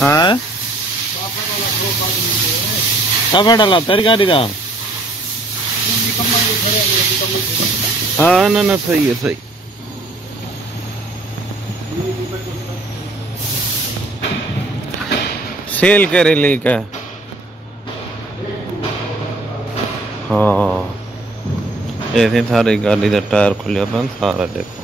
हाँ कब डाला तेरी गाड़ी का? हाँ ना सही है सही। सेल करे लेके हाँ ऐसे सारी गाड़ी का टायर खुलिया था सारा देखो।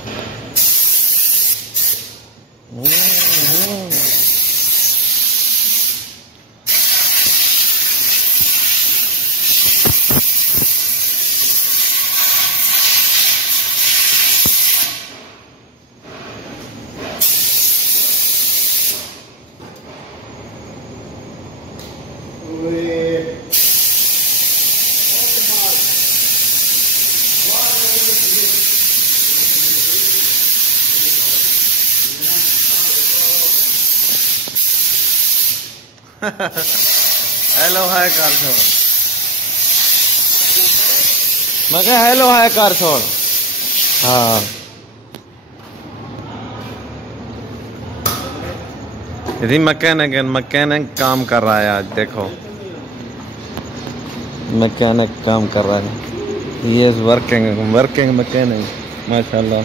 हेलो हाय कार छोड़। मैं क्या हेलो हाय कार छोड़। हाँ यदि मैकेनिक काम कर रहा है आज देखो। मैकेनिक काम कर रहा है। ये वर्किंग मैकेनिक माशाल्लाह।